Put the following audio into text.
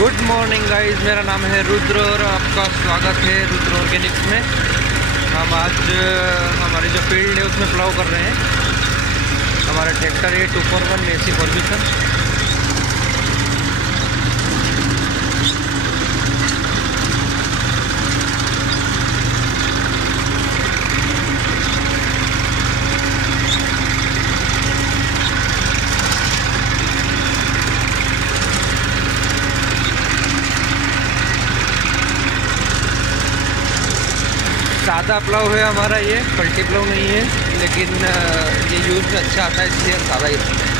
Good morning guys, मेरा नाम है रुद्र और आपका स्वागत है रुद्र ऑर्गेनिक्स में। हम आज हमारी जो फील्ड है उसमें प्लाव कर रहे हैं। हमारा ट्रैक्टर है 241 एसी फॉर्ब्यूसन। सादा प्लाव है हमारा, ये पलटी प्लाव नहीं है, लेकिन ये यूज़ में अच्छा आता है इसलिए हम सादा ही रखते हैं।